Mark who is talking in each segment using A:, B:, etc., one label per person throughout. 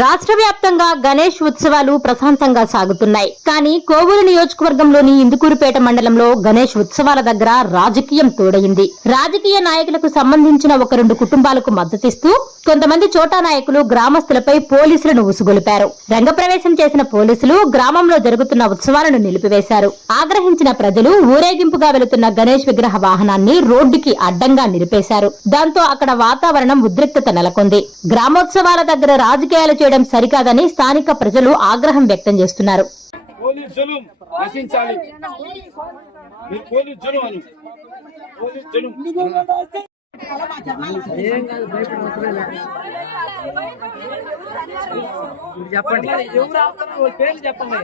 A: రాష్ట్ర వ్యాప్తంగా గణేష్ ఉత్సవాలు ప్రశాంతంగా సాగుతున్నాయి. కానీ కోవూరు నియోజకవర్గంలోని ఇందుకూరుపేట మండలంలో గణేష్ ఉత్సవాల దగ్గర రాజకీయం తోడైంది రాజకీయ నాయకులకు సంబంధించిన ఒక రెండు కుటుంబాలకు మద్దతిస్తూ కొంతమంది చోటా నాయకులు గ్రామస్తులపై పోలీసులను ఉసుగొలిపారు. రంగప్రవేశం చేసిన పోలీసులు గ్రామంలో జరుగుతున్న ఉత్సవాలను నిలిపివేశారు. ఆగ్రహించిన ప్రజలు ఊరేగింపుగా వెళుతున్న గణేష్ విగ్రహ వాహనాన్ని రోడ్డుకి అడ్డంగా నిలిపేశారు. దాంతో అక్కడ వాతావరణం ఉద్రిక్తత నెలకొంది. గ్రామోత్సవాల దగ్గర రాజకీయాలు చేయడం సరికాదని స్థానిక ప్రజలు ఆగ్రహం వ్యక్తం చేస్తున్నారు.
B: పోలీస్ జులుం నశించాలి మీరు పోలీస్ జులుం అని పోలీస్ జులుం
C: చెప్పండి ఎవరు ఆపుతున్నారు వాళ్ళ పేర్లు చెప్పండి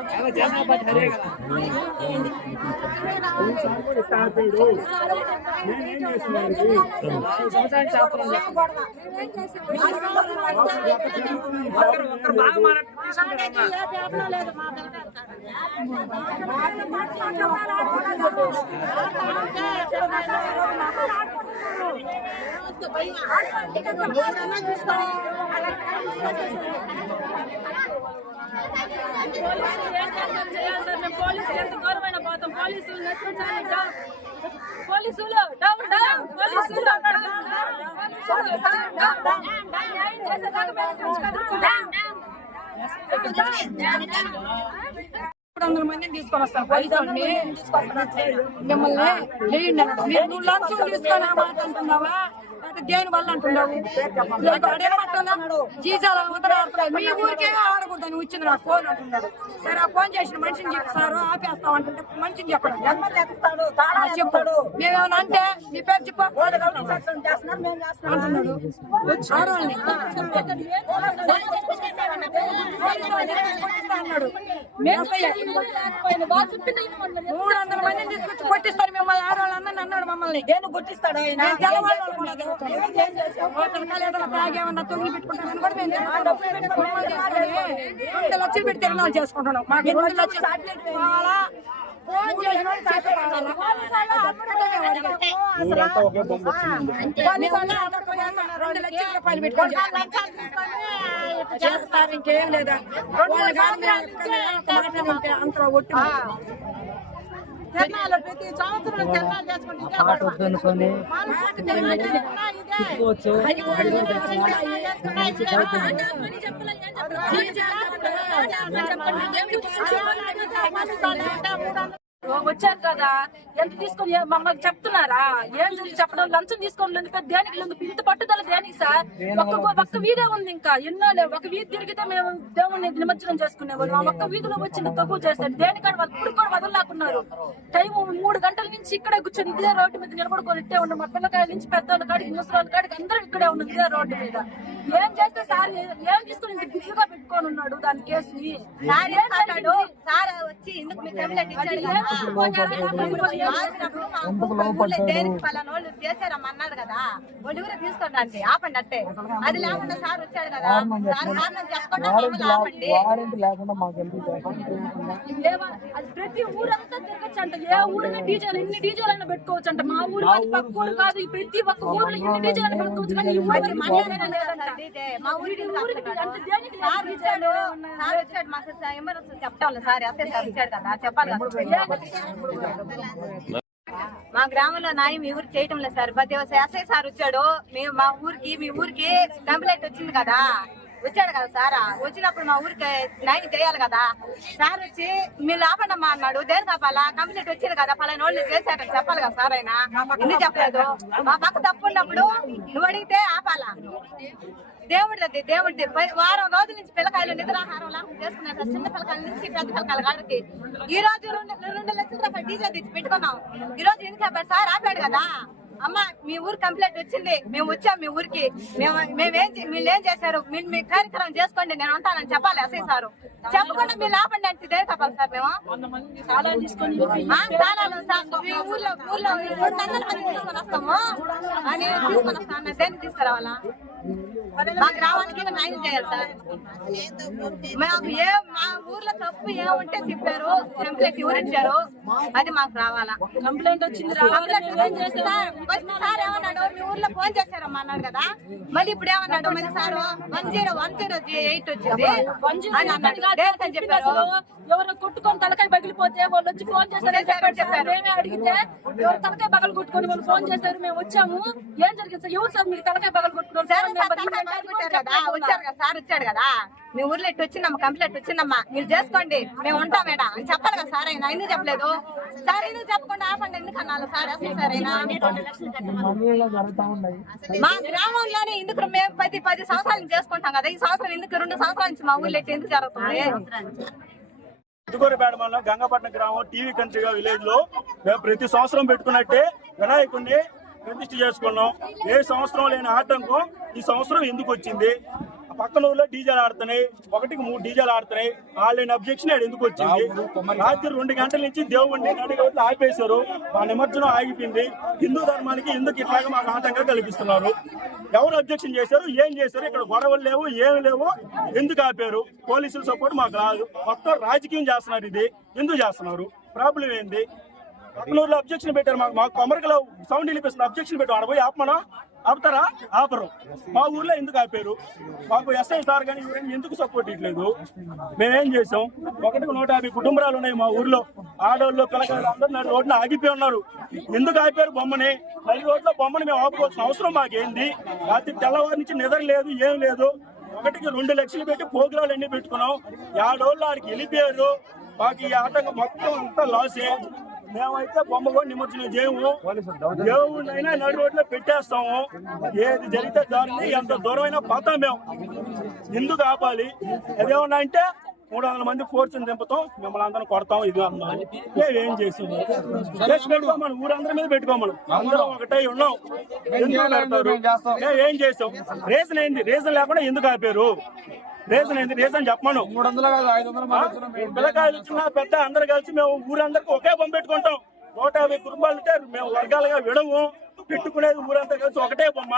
C: చాలా జనాభా సరే కదా సంవత్సరానికి శాస్త్రం చెప్పండి ఒక్కరు ఒక్కరు బాగా మాట్లాడుతూ తీసుకుంటారు
D: పోలీసులు ఎంత గౌరవమైన పోతాం పోలీసులు నచ్చించాలి డౌన్. పోలీసులు డౌన్ డౌన్ పోలీసులు డౌన్, డౌన్, డౌన్. న్యాయం చేసేదాకా మేము చూసుకోవాలి.
E: మూడు వందల మందిని తీసుకొని వస్తారు పోలీసుల్ని మిమ్మల్ని అన్నారు. మీరు నువ్వు లంచం తీసుకొని ఆ మాట అంటున్నావా? అది దేని వల్ల అంటున్నావు? అడగమంటున్నాడు జీజాల మీ ఊరికే ఆడకూడదు అని వచ్చింది నాకు ఫోన్ అంటున్నాడు. సరే ఆ ఫోన్ చేసిన మనిషిని చెప్తారు ఆపేస్తాం అంటుంటే మనిషిని చెప్పడం. చెప్పు. మేమేమన్నా అంటే నీ పేరు చెప్పు. అంటున్నాడు. ఆడవాళ్ళని అన్నాడు. మూడు వందల మందిని తీసుకొచ్చి కొట్టిస్తారు మిమ్మల్ని ఆడవాళ్ళందరినీ అన్నాడు మమ్మల్ని. నేను కొట్టిస్తాడు ఏమన్నా తొంగి పెట్టుకుంటామని కూడా మేము లక్షలు పెట్టి తిరణాలు చేసుకుంటున్నాం. మాకు లక్షలు కావాలా?
B: ఊరంతా ఒకే బొమ్మ వచ్చింది.
E: రెండు లక్షల రూపాయలు చేస్తారు ఇంకేం లేదా? అంతలో ఒట్టు
D: ప్రతి సంవత్సరం చేసుకుంటే.
C: తీసుకోవచ్చు
E: ಮಾಡ್ತಾರೆ
D: వచ్చారు కదా. ఎంత తీసుకొని మమ్మల్ని చెప్తున్నారా? ఏం చేసి చెప్పడం? లంచం తీసుకొని దేనికి ఇంత పట్టుదల దేనికి సార్? ఒక్క ఒక్క వీధే ఉంది ఇంకా. ఎన్నో లేవు. ఒక వీధి తిరిగితే మేము దేవుణ్ణి నిమజ్జనం చేసుకునేవాళ్ళం. ఆ ఒక్క వీధిలో వచ్చింది తక్కువ చేశారు. దేనికని వాళ్ళు? ఇప్పుడు కూడా వదలలేకున్నారు. టైం మూడు గంటల నుంచి ఇక్కడే కూర్చొని ఇదే రోడ్డు మీద నిలబడుకొని ఇట్టే ఉన్నాం. మా పిల్లకాయల నుంచి పెద్దవాళ్ళ కాడికి ముసలి కాడికి అందరూ ఇక్కడే ఉన్నది ఇదే రోడ్డు మీద. ఏం చేస్తే సార్ ఏం తీసుకుని ఇంత బిజీగా పెట్టుకొని ఉన్నాడు దాని కేసుని?
F: సార్ వచ్చి ఎందుకు మీ పలానా వాళ్ళు చేశారమ్మ అన్నాడు కదా వాళ్ళు కూడా తీసుకోండి ఆపండి అట్టే అది లేకుండా సార్ వచ్చాడు కదా సార్ కారణం చెప్పకుండా మమ్మల్ని ఆపండి
C: వారెంట్ లేకుండా మాకు?
D: అది ప్రతి ఊరంతా తిరగచ్చు అంట ఏ ఊరిని డీజేలు ఎన్ని డీజేలు అయినా పెట్టుకోవచ్చు అంట మా ఊరు కాదు పక్క ఊరు కాదు ప్రతి ఒక్క ఊర్లో ఎన్ని డీజేలు పెట్టుకోవచ్చు కానీ ఈ ఊరికి మర్యాదనే లేదంట
F: డీజే మా ఊరికి
D: అంటే దేనికి
F: సార్ వచ్చాడు సార్ వచ్చాడు మాకు ఎమర్జెన్సీ చెప్తాం సార్ వచ్చాడు కదా చెప్పాలి కదా మా గ్రామంలో నాయం మీ ఊరికి చేయటం లేదు సార్. ప్రతి ఎస్ఐ సార్ వచ్చాడు. మేము మా ఊరికి మీ ఊరికి కంప్లైంట్ వచ్చింది కదా. వచ్చాడు కదా సార్. వచ్చినప్పుడు మా ఊరికి న్యాయం చేయాలి కదా. సార్ వచ్చి మీరు ఆపండమ్మా అన్నాడు. దేని కాపాలా కంప్లైంట్ వచ్చింది కదా. పలానా వాళ్ళు చేశారని చెప్పాలి కదా సార్ ఆయన. ఎందుకు చెప్పలేదు? మా పక్క తప్పు ఉన్నప్పుడు నువ్వు అడిగితే ఆపాలా? దేవుడిది దేవుడిది. పై- వారం రోజుల నుంచి పిల్లకాయలు నిద్రాహారం లేకుండా చేసుకున్నారు. సార్. చిన్న పిల్లకాయల నుంచి పెద్ద పిల్లకాయల కాడికి ఈ రోజు రెండు రెండు లక్షల రూపాయలు డీజిల్ తెచ్చి పెట్టుకున్నాం. ఈ రోజు ఎందుకు సార్ ఆపాడు కదా? అమ్మ మీ ఊరు కంప్లైంట్ వచ్చింది. మేము వచ్చాం మీ ఊరికి. మేము మేమేం మీరు ఏం చేశారు? మీరు మీ కార్యక్రమం చేసుకోండి నేను ఉంటానని చెప్పాలి అసలు సారు. చెప్పకుండా మీరు ఆపండి అంటే దేని కాపాలి సార్ మేము?
D: చాలా
F: తాళాలు సార్ మీ ఊర్లో ఊర్లో మూడు వందల మంది తీసుకొని వస్తాము. అని తీసుకొని వస్తాను. దేన్ని తీసుకురావాలా? మా గ్రామానికి న్యాయం చేయాలి సార్? మాకు ఏ మా ఊర్లో తప్పు ఏముంటే చెప్పారు టెంప్లెట్ ఊరిచ్చారు అది మాకు రావాలా.
D: కంప్లైంట్ వచ్చింది
F: కంప్లైంట్ సార్ సార్ ఏమన్నాడు మీ ఊర్లో ఫోన్ చేశారమ్మా అన్నాడు కదా. మళ్ళీ ఇప్పుడు ఏమన్నాడు మళ్ళీ sir one zero one zero eight వచ్చింది అని చెప్పారు?
D: ఎవరు కొట్టుకొని తలకాయ పగిలిపోతే వాళ్ళు వచ్చి ఫోన్ చేశారని చెప్పారు సార్. మేమే అడిగితే ఎవరు తలకాయ పగలు కొట్టుకొని వాళ్ళు ఫోన్ చేశారు మేము వచ్చాము. ఏం జరిగింది సార్? ఎవరు సార్ మీకు తలకాయ పగలు కొట్టుకున్నారు
F: సార్ వచ్చారు కదా వచ్చాడు కదా. మీ ఊర్లో ఇట్టు వచ్చిందమ్మా కంప్లైంట్ వచ్చిందమ్మా. మీరు చేసుకోండి మేము ఉంటాం మేడ. అని చెప్పాలి కదా సార్ అయినా ఎందుకు చెప్పలేదు? సార్ ఎందుకు చెప్పకుండా ఆపండి ఎందుకు అన్నారు సార్? అసలు సార్ అయినా? మా గ్రామంలోనే ఎందుకు మేము పది పది సంవత్సరాల నుంచి చేసుకుంటాం కదా ఈ సంవత్సరం ఎందుకు రెండు సంవత్సరాల నుంచి మా ఊర్లో ఎందుకు జరుగుతుంది?
B: ఇటుకూరుపేట మండలం గంగపట్నం గ్రామం టీవీ కంట్రీగా విలేజ్లో మేము ప్రతి సంవత్సరం పెట్టుకున్నట్టే వినాయకుడిని ప్రతిష్ఠ చేసుకున్నాం. ఏ సంవత్సరం లేని ఆటంకం ఈ సంవత్సరం ఎందుకు వచ్చింది? పక్కన ఊర్లో డీజేలు ఆడుతున్నాయి. ఒకటికి మూడు డీజేలు ఆడుతున్నాయి. వాళ్ళని అబ్జెక్షన్ ఆడ ఎందుకు వచ్చింది? రాత్రి రెండు గంటల నుంచి దేవుడిని నడిగవట్లు ఆపేశారు. మా నిమజ్జనం ఆగిపోయింది. హిందూ ధర్మానికి ఎందుకు ఇట్లాగా మాకు ఆటంకం కల్పిస్తున్నారు ఎవరు అబ్జెక్షన్ చేశారు? ఏం చేశారు? ఇక్కడ గొడవలు లేవు ఏమి లేవు. ఎందుకు ఆపారు? పోలీసుల సపోర్ట్ మాకు రాదు. మొత్తం రాజకీయం చేస్తున్నారు ఇది. ఎందుకు చేస్తున్నారు? ప్రాబ్లం ఏంది? పక్కనూరులో అబ్జెక్షన్ పెట్టారు. మాకు మాకు కొమరకలో సౌండ్ వినిపిస్తుంది. అబ్జెక్షన్ పెట్టి. ఆడ పోయి ఆపమనా? ఆపుతారా? ఆపరు. మా ఊర్లో ఎందుకు ఆపారు? మాకు ఎస్ఐ సార్ కానీ ఎవరైనా ఎందుకు సపోర్ట్ ఇవ్వలేదు మేమేం చేసాం? ఒకటికి నూట యాభై కుటుంబాలు ఉన్నాయి మా ఊర్లో. ఆడవాళ్ళు పిల్లకాయలు అందరూ నడి ఆగిపోయి ఉన్నారు. ఎందుకు ఆపారు బొమ్మని? నది రోడ్లో బొమ్మని మేము ఆపుకోవాల్సిన అవసరం మాకేంది? రాత్రి తెల్లవారి నుంచి నిద్ర లేదు ఏం లేదు. ఒకటికి రెండు లక్షలు పెట్టి పోగ్రాలు అన్ని పెట్టుకున్నాం. ఏడోళ్ళు ఆడికి వెళ్ళిపోయారు. మాకు ఈ ఆటంకం మొత్తం అంతా లాసే మేమైతే బొమ్మ కూడా నిమజ్జనం చేయము. దేవుడినైనా నడి రోడ్లో పెట్టేస్తాము. ఏది జరిగితే దాన్ని ఎంత దూరమైనా పోతాం మేము. ఎందుకు ఆపాలి? అదేమన్నా అంటే మూడు వందల మంది ఫోర్స్ దింపుతాం మిమ్మల్ని అందరం కొడతాం ఇది అన్నాం. మేమేం చేసాము పెట్టుకోమను ఊరందరి మీద పెట్టుకోమను. అందరం ఒకటే ఉన్నాం. ఎందుకు పెడతారు మేము ఏం చేసాం? రీజన్ ఏంది? రీజన్ లేకుండా ఎందుకు ఆపారు? రీజన్ ఏంది? రీజన్ చెప్పమను.
C: మూడు వందలు?
B: పిల్లకాయలు చిన్న పెద్ద అందరు కలిసి మేము ఊరందరికి ఒకే బొమ్మ పెట్టుకుంటాం. నూట యాభై కుటుంబాలు ఉంటే మేము వర్గాలుగా విడము. పెట్టుకునేది ఊరంతా కలిసి ఒకటే బొమ్మ.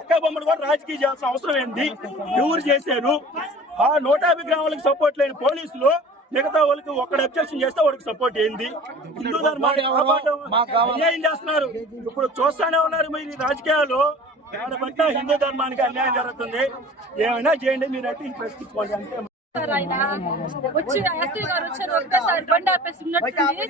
B: ఒకే బొమ్మను కూడా రాజకీయ చేయాల్సిన అవసరం ఏంది? ఎవరు చేశారు? ఆ నూట యాభై గ్రామాలకు సపోర్ట్ లేని పోలీసులు మిగతా వాళ్ళకి ఒక్కడ అబ్జెక్షన్ చేస్తే వాడికి సపోర్ట్ ఏంది? హిందూ ధర్మాన్ని అన్యాయం చేస్తున్నారు. ఇప్పుడు చూస్తానే ఉన్నారు మీరు ఈ రాజకీయాలు. హిందూ ధర్మానికి అన్యాయం జరుగుతుంది. ఏమైనా చేయండి మీరైతే ఈ ప్రశ్నించుకోండి అంతే.
D: సార్ ఆయన వచ్చి ఎస్పీ గారు వచ్చారు ఒక్కసారి బండి ఆపేసి ఉన్నట్టుంది.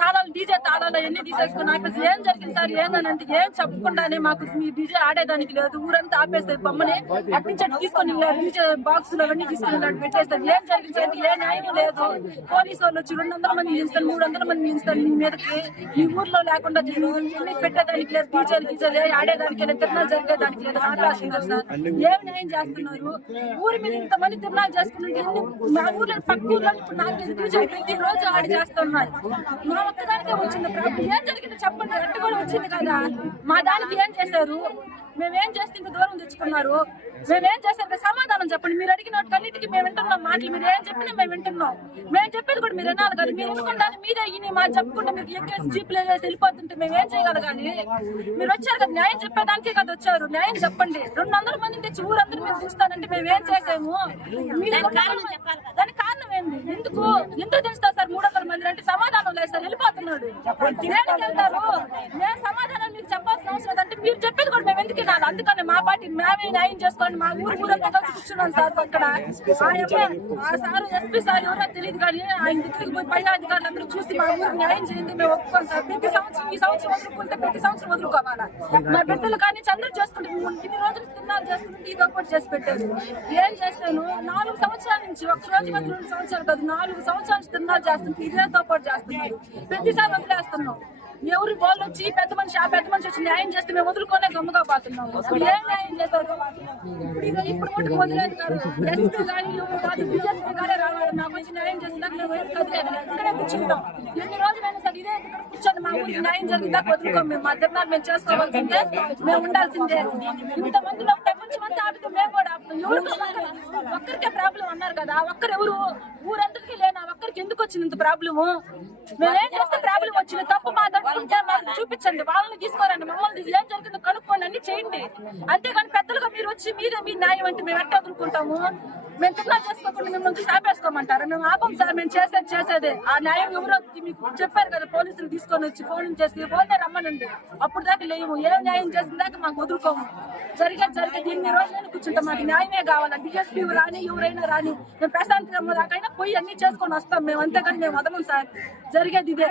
D: తాళాలు డీజే తాళాలు అన్ని తీసేసుకుని ఆపేసి ఏం జరిగింది సార్? ఏందని అంటే ఏం చెప్పకుండానే మాకు మీ డీజే ఆడేదానికి లేదు. ఊరంతా ఆపేస్తారు బొమ్మని అట్నుంచి అటు తీసుకొని డీజే బాక్సులు అవన్నీ తీసుకొని పెట్టేస్తారు. ఏం జరిగింది సార్? ఏ న్యాయం లేదు. పోలీసు వాళ్ళు వచ్చి రెండు వందల మంది నిలుస్తారు మూడు వందల మంది నిలుస్తారు మీ మీదకి ఈ ఊర్లో లేకుండా పెట్టేదానికి లేదు. డీజేలు గీజేలు ఆడేదానికి లేదు. తిరణాలు జరిగేదానికి లేదు. ఆపేస్తున్నారు సార్. ఏం న్యాయం చేస్తున్నారు? ఊరి మీద ఇంతమంది తిరణాలు చేసుకుంటుంటే ఎన్ని మా ఊర్లో పక్క ఊర్లో ఇప్పుడు నాలుగైదు డీజేలు ప్రతి రోజు ఆడి చేస్తున్నారు. మా ఒక్కదానికే వచ్చింది ప్రాబ్లం. ఏం జరిగింది చెప్పండి. రెట్టు కూడా వచ్చింది కదా. మా దానికి ఏం చేశారు? మేమేం చేస్తే ఇంత దూరం తెచ్చుకున్నారు? మేమేం చేశారు? సమాధానం చెప్పండి. మీరు అడిగిన కన్నిటికి మేము వింటున్నాం మాటలు. మీరు ఏం చెప్పినా మేము వింటున్నాం. మేము చెప్పేది కూడా మీరు వినాలి కదా. మీరు వినకుండా మీరే ఇని మా చెప్పుకుంటే మీకు ఎక్కేసి జీప్లు వేసి వెళ్ళిపోతుంటే మేము ఏం చేయగలగాలి మీరు వచ్చారు కదా న్యాయం చెప్పేదానికే కదా వచ్చారు. న్యాయం చెప్పండి. రెండు వందల మంది తెచ్చి ఊరందరూ మీరు చూస్తానంటే మేము ఏం చేసాము మీరే కారణం దానికి కారణం ఏంది? ఎందుకు? ఎందుకు తెలుస్తా సార్ మూడు వందల మంది అంటే సమాధానం లేదు సార్. వెళ్ళిపోతున్నాడు. దేనికి వెళ్తారు? మేము సమాధానం అవసరం లేదంటే మీరు చెప్పేది కూడా మేము ఎందుకు వినాలి? అందుకని మా పార్టీ మేమే న్యాయం చేసుకోండి. మా ఊరు ఊరంతా కలిసి కూర్చున్నాం సార్ అక్కడ. ఆ సార్ ఎస్పీ సార్ ఎవరో తెలియదు కానీ ఆయన దగ్గరికి పోయి పై అధికారులు అందరూ చూసి మా ఊరు న్యాయం చేయండి మేము ఒప్పుకోం సార్. ప్రతి సంవత్సరం ఈ సంవత్సరం వదులుకుంటే ప్రతి సంవత్సరం వదులుకోవాలా? మా బిడ్డలు కానీ చంద్ర చేసుకుంటే ఇన్ని రోజులు తిన్నాలు చేసుకుంటే ఈ గొప్పటి చేసి పెట్టారు. ఏం చేస్తాను నాలుగు సంవత్సరాల నుంచి ఒక్క రోజు మంది రెండు సంవత్సరాలు కాదు నాలుగు సంవత్సరాల నుంచి తిన్నాలు చేస్తుంటే ఇదే తోపాటు చేస్తున్నారు. ప్రతిసారి వదిలేస్తున్నాం. ఎవరు వాళ్ళు వచ్చి పెద్ద మనిషి ఆ పెద్ద మనిషి వచ్చి న్యాయం చేస్తే మేము వదులుకోలే గమ్ముగా పోతున్నాం. ఏం న్యాయం చేస్తారు? ఇప్పుడు ఇప్పుడు మటుకు వదిలేదు కాదు ఎస్పీ కానీ ఎవరు బీజేపీ రావాలి. నాకు వచ్చి న్యాయం చేసిందాక మేము ఇక్కడే కూర్చుంటాం. ఎన్ని రోజులైనా సరే ఇదే ఇక్కడ కూర్చొని మా ఊరికి న్యాయం జరిగిందా? వదులుకోం మేము. మా తిరునాలు మేము చేసుకోవాల్సిందే. మేము ఉండాల్సిందే. ఇంతమంది ప్రపంచమంతా ప్రపంచం మేము కూడా ఆపుతాం. ఒక్కరికే ప్రాబ్లం అన్నారు కదా. ఒక్కరు ఎవరు? ఊరందరికీ లేనా? ఒక్కరికి ఎందుకు వచ్చింది ఇంత ప్రాబ్లము మేమేం చేస్తే ప్రాబ్లం వచ్చింది? తప్పు మా దగ్గర ఉంటే మాకు చూపించండి వాళ్ళని తీసుకోరండి మమ్మల్ని ఏం జరిగిందో కనుక్కోండి అన్ని చేయండి. అంతేగాని పెద్దలుగా మీరు వచ్చి మీరే మీ న్యాయం అంటే మేము ఎట్లా వదులుకుంటాము మేము తిన్నా చేసుకోకుండా మిమ్మల్ని సాపేసుకోమంటారు మేము ఆపం సార్ మేము చేసేది చేసేదే. ఆ న్యాయం ఎవరో మీకు చెప్పారు కదా పోలీసులు తీసుకొని వచ్చి ఫోన్ చేసి ఫోన్ రమ్మనండి. అప్పుడు దాకా లేవు ఏ న్యాయం చేసిన దాకా మాకు వదులుకోము. జరిగే జరిగే దీన్ని రోజులైనా కూర్చుంటాం. మాకు న్యాయమే కావాలి? డిఎస్పీ రాని ఎవరైనా రాని మేము ప్రశాంతంగా దాకైనా పోయి అన్ని చేసుకొని వస్తాం. మేము అంతేకాని మేము వదలం సార్. జరిగేది ఇదే.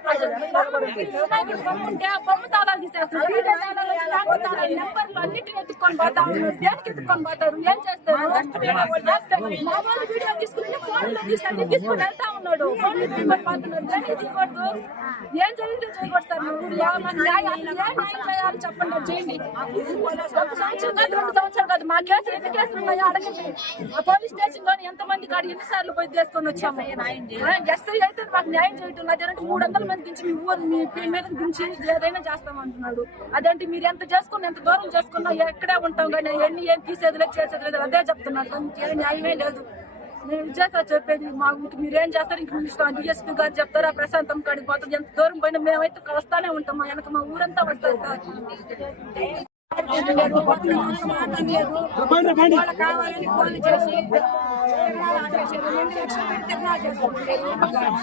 D: బొమ్మ ఉంటే ఆ బొమ్మ తాళాలు తీసేస్తారు తీసే తాళాలు వచ్చి తాళాలు నెంబర్లు అన్నిటిని ఎత్తుకొని పోతారు దేనికి ఎత్తుకొని పోతారు ఏం చేస్తారు మా వాళ్ళు వీడియో తీసుకుని ఫోన్లో తీసి తీసుకుని వెళ్తా ఉన్నాడు ఫోన్లో తీసుకొని పోతున్నారు దేనికి తీయకూడదు ఏం జరిగితే చేయకూడదు సార్ చేయాలి చెప్పండి చేయండి ఒక సంవత్సరం కాదు రెండు సంవత్సరాలు కాదు మా కేసులు ఎన్ని కేసులు ఉన్నాయో అడగండి ఆ పోలీస్ స్టేషన్లో ఎంత మంది కాడ ఎన్నిసార్లు పోయి తీసుకొని వచ్చాము ఎస్ఐ అయితే మాకు న్యాయం చేయటం అదేంటే మూడు వందల మంది దించి మీ ఊరు మీ మీ మీద దించి ఏదైనా చేస్తామంటున్నాడు అదేంటి మీరు ఎంత చేసుకున్నా ఎంత దూరం చేసుకున్నా ఎక్కడే ఉంటాం కానీ ఎన్ని ఏం తీసేది లేదు చేసేది లేదు అదే చెప్తున్నారు. దానికి ఏ న్యాయమే లేదు. నేను విజయసారి చెప్పేది మాకు మీరేం చేస్తారు? ఇంక ఇష్టం. డిఎస్పీ గారు చెప్తారా? ప్రశాంతం కాడికి ఎంత దూరం పోయినా మేమైతే కలుస్తానే ఉంటాం. మా వెనక మా ఊరంతా వస్తారు సార్.
E: కావాలని ఫోన్లు చేసి తిరణాలు ఆపేసారు. పెట్టి తిరణాలు చేసుకుంటారు.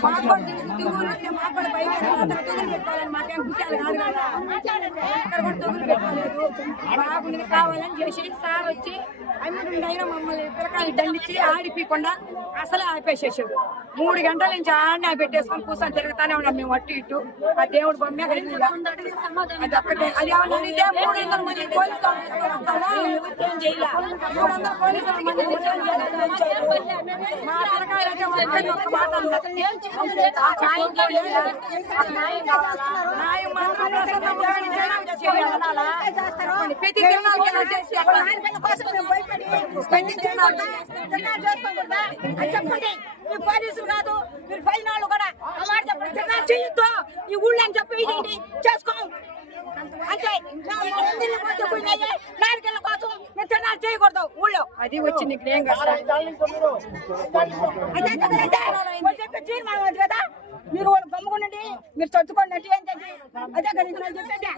E: మాకు కూడా తిరుగులు మాకు కూడా భయం మాకేం కాదు కదా. ఇక్కడ కూడా తొగులు పెట్టుకోలేదు. మాకు కావాలని చేసి సార్ వచ్చి అమ్ముడుండైనా మమ్మల్ని పిల్లకాయలు దండించి ఆడిపోకుండా అసలు ఆపేసేసాడు మూడు గంటల నుంచి ఆడనే పెట్టేసుకొని కూర్చొని తిరుగుతానే ఉన్నాం మేము అటు ఇటు ఆ దేవుడు బొమ్మే అది ఒక్కటే అది ఏమన్నా మూడు వందల మంది మూడు వందల మంది మా పిల్లకాయలు ఒక్కరిని ఒక్క మాట న్యాయం మాత్రం ప్రతి
G: చెప్పండి. మీరు పోలీసులు కాదు మీరు పైన వాళ్ళు కూడా మాట చెప్పండి. చేయొద్దు. ఈ ఊళ్ళో అని చెప్పి ఇదేంటి చేసుకోం. అంతే. నాలుగేళ్ళ కోసం మేము తిరునాళ్ళు చేయకూడదు ఊళ్ళో.
E: అది వచ్చింది ఏం కాదు
G: తీర్మానం కదా. మీరు వాళ్ళు గమ్ముకునండి మీరు చదువుకోండి అంటే ఏంటంటే అదే కదా ఇది చెప్పేది.